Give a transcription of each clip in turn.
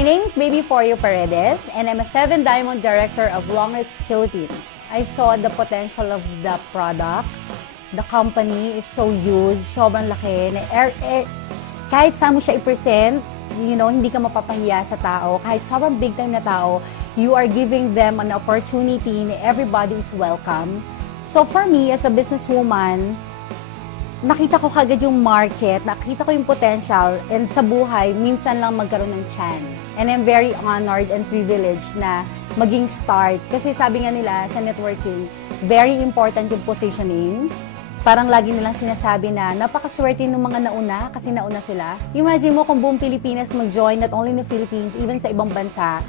My name is Baby Forio Paredes, and I'm a 7-diamond director of Longreach Philippines. I saw the potential of the product. The company is so huge, sobrang laki. Kahit saan mo siya i-present, hindi ka mapapahiya sa tao. Kahit sobrang big time na tao, you are giving them an opportunity na everybody is welcome. So for me, as a businesswoman, nakita ko kagad yung market, nakita ko yung potential, and sa buhay, minsan lang magkaroon ng chance. And I'm very honored and privileged na maging start. Kasi sabi nga nila sa networking, very important yung positioning. Parang lagi nilang sinasabi na napakaswerte ng mga nauna kasi nauna sila. Imagine mo kung buong Pilipinas mag-join, not only in the Philippines, even sa ibang bansa.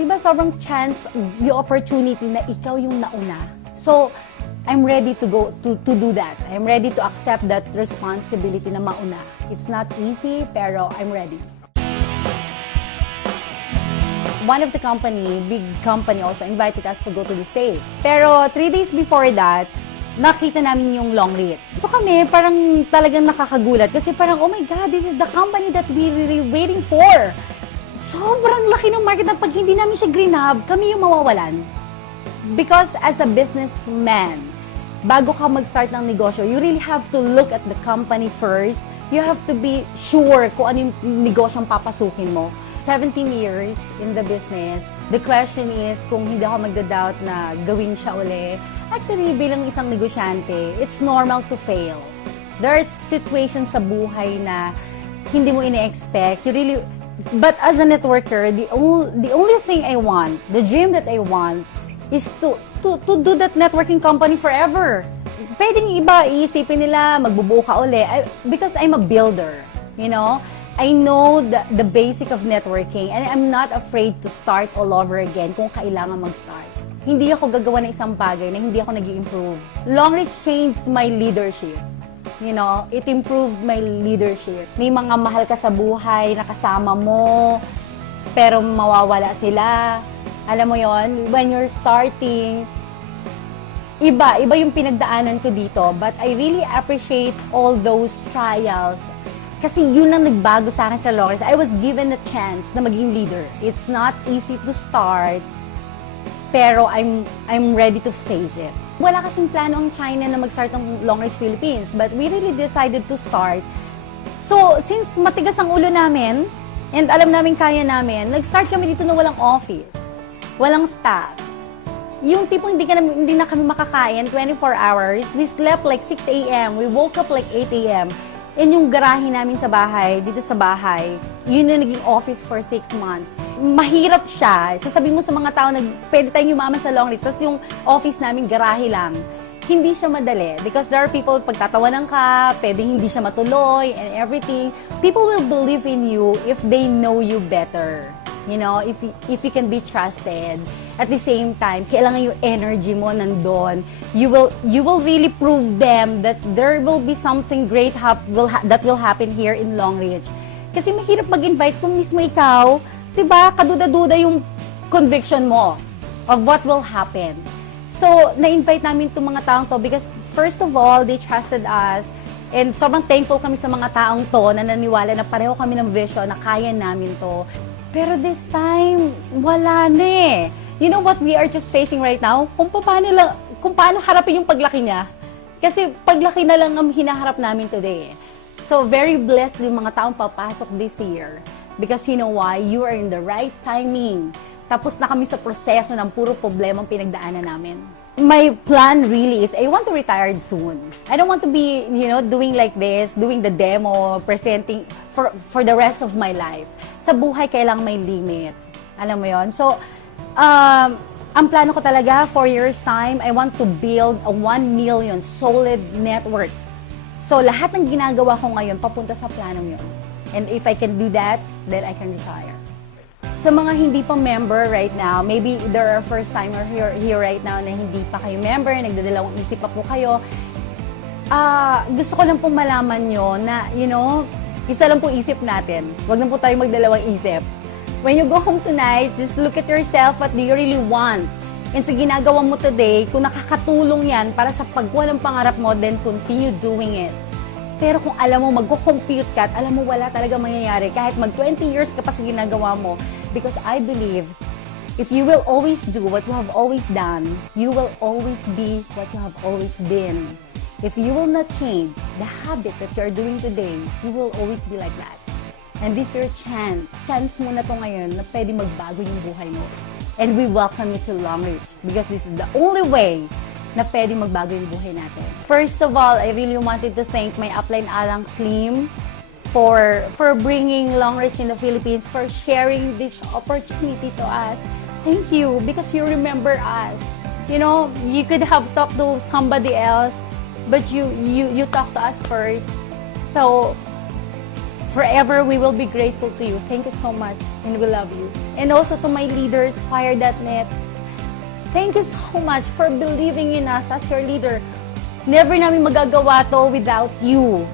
Diba sobrang chance, yung opportunity na ikaw yung nauna. So, I'm ready to go to do that. I'm ready to accept that responsibility na mauna. It's not easy, pero I'm ready. One of the big company also invited us to go to the States. Pero 3 days before that, nakita namin yung Longreach. So kami, parang talagang nakakagulat kasi parang, oh my God, this is the company that we really waiting for. Sobrang laki ng market na pag hindi namin siya grab, kami yung mawawalan. Because as a businessman, bago ka mag-start ng negosyo, you really have to look at the company first. You have to be sure kung ano yung negosyong papasukin mo. 17 years in the business. The question is kung hindi ako magda-doubt na gawin siya uli. Actually, bilang isang negosyante, it's normal to fail. There are situations sa buhay na hindi mo ine-expect. But as a networker, the only thing I want, the dream that I want, is to do that networking company forever. Pwedeng iba, iisipin nila, magbubuo ka uli. Because I'm a builder, I know the basic of networking and I'm not afraid to start all over again kung kailangan mag-start. Hindi ako gagawa ng isang bagay na hindi ako nag-i-improve. Longreach changed my leadership. It improved my leadership. May mga mahal ka sa buhay na kasama mo, pero mawawala sila. Alam mo yon, when you're starting, iba yung pinagdaanan ko dito. But I really appreciate all those trials. Kasi yun ang nagbago sa akin sa Longreach. I was given a chance na maging leader. It's not easy to start, pero I'm ready to face it. Wala kasing plano ang China na mag-start ng Longreach Philippines, but we really decided to start. So, since matigas ang ulo namin, and alam namin kaya namin, nag-start kami dito na walang office. Walang staff. Yung tipong hindi na kami makakain 24 hours. We slept like 6 a.m. We woke up like 8 a.m. And yung garahe namin sa bahay, dito sa bahay, yun na naging office for 6 months. Mahirap siya. Sasabihin mo sa mga tao na pwede tayong yumaman sa Longreach, tapos yung office namin, garahe lang. Hindi siya madali. Because there are people, pagtatawanan ka, pwedeng hindi siya matuloy and everything. People will believe in you if they know you better. If you can be trusted. At the same time, kailangan yung energy mo nandun. You will really prove them that there will be something great that will happen here in Longreach. Kasi mahirap mag-invite kung mismo ikaw, diba, kaduda-duda yung conviction mo of what will happen. So, na-invite namin itong mga taong to because first of all, they trusted us. And sobrang thankful kami sa mga taong to na naniwala na pareho kami ng vision na kaya namin to. Pero this time, wala na eh. You know what we are just facing right now? Kung paano harapin yung paglaki niya. Kasi paglaki na lang ang hinaharap namin today. So, very blessed yung mga taong papasok this year. Because you know why? You are in the right timing. Tapos na kami sa proseso ng puro problemang pinagdaanan namin. My plan really is, I want to retire soon. I don't want to be, doing like this, doing the demo, presenting for the rest of my life. Sa buhay, kailangang may limit. Alam mo yon. So, ang plano ko talaga, 4 years time, I want to build a 1 million solid network. So, lahat ng ginagawa ko ngayon, papunta sa planong yon. And if I can do that, then I can retire. Sa mga hindi pa member right now, maybe there are first-timer here right now na hindi pa kayo member, nagdadalawang isip pa po kayo. Gusto ko lang pong malaman nyo na, isa lang po isip natin. Huwag na po tayo magdalawang isip. When you go home tonight, just look at yourself, what do you really want? And sa ginagawa mo today, kung nakakatulong yan para sa pagkuha ng pangarap mo, then continue doing it. Pero kung alam mo, magko-compute ka at alam mo wala talaga mangyayari, kahit mag-20 years ka pa sa ginagawa mo, because I believe if you will always do what you have always done, you will always be what you have always been. If you will not change the habit that you are doing today, you will always be like that. And this is your chance. Chance mo na to ngayon na pwede magbago yung buhay mo. And we welcome you to Longreach because this is the only way na pwede magbago yung buhay natin. First of all, I really wanted to thank my upline Alang Slim for bringing Longreach in the Philippines, for sharing this opportunity to us. Thank you because you remember us. You know, you could have talked to somebody else, but you talked to us first. So, forever we will be grateful to you. Thank you so much and we love you. And also to my leaders, Fire.net, thank you so much for believing in us as your leader. Never namin magagawa to without you.